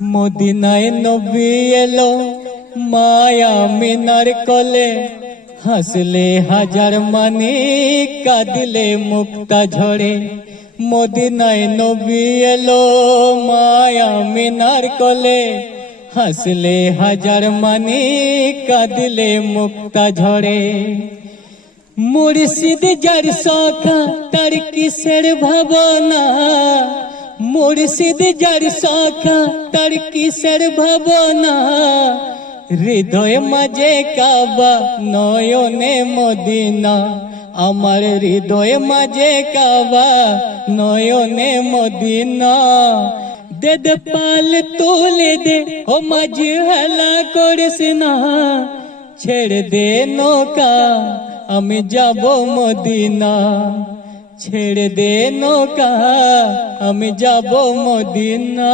মদিনায় নবী এলো মায়া মিনার কোলে, হাসলে হাজার মানি কাঁদলে মুক্তা ঝরে। মদিনায় নবী এলো মায়া মিনার কোলে, হাসলে হাজার মানি কাঁদলে মুক্তা ঝরে। মুর্শিদ যার শাখা তার কিসের ভাবনা, মুর্শিদ যার শাখা তার কিসের ভাবনা। হৃদয় মাঝে কাবা নয়নে মদিনা, আমার হৃদয় মাঝে কাবা নয়নে মদিনা। দে দে পাল তুলে দে ও মাঝি হেলা করিস না, ছেড়ে দে নৌকা আমি যাব মদিনা, ছেড়ে দে নৌকা আমি যাব মদিনা।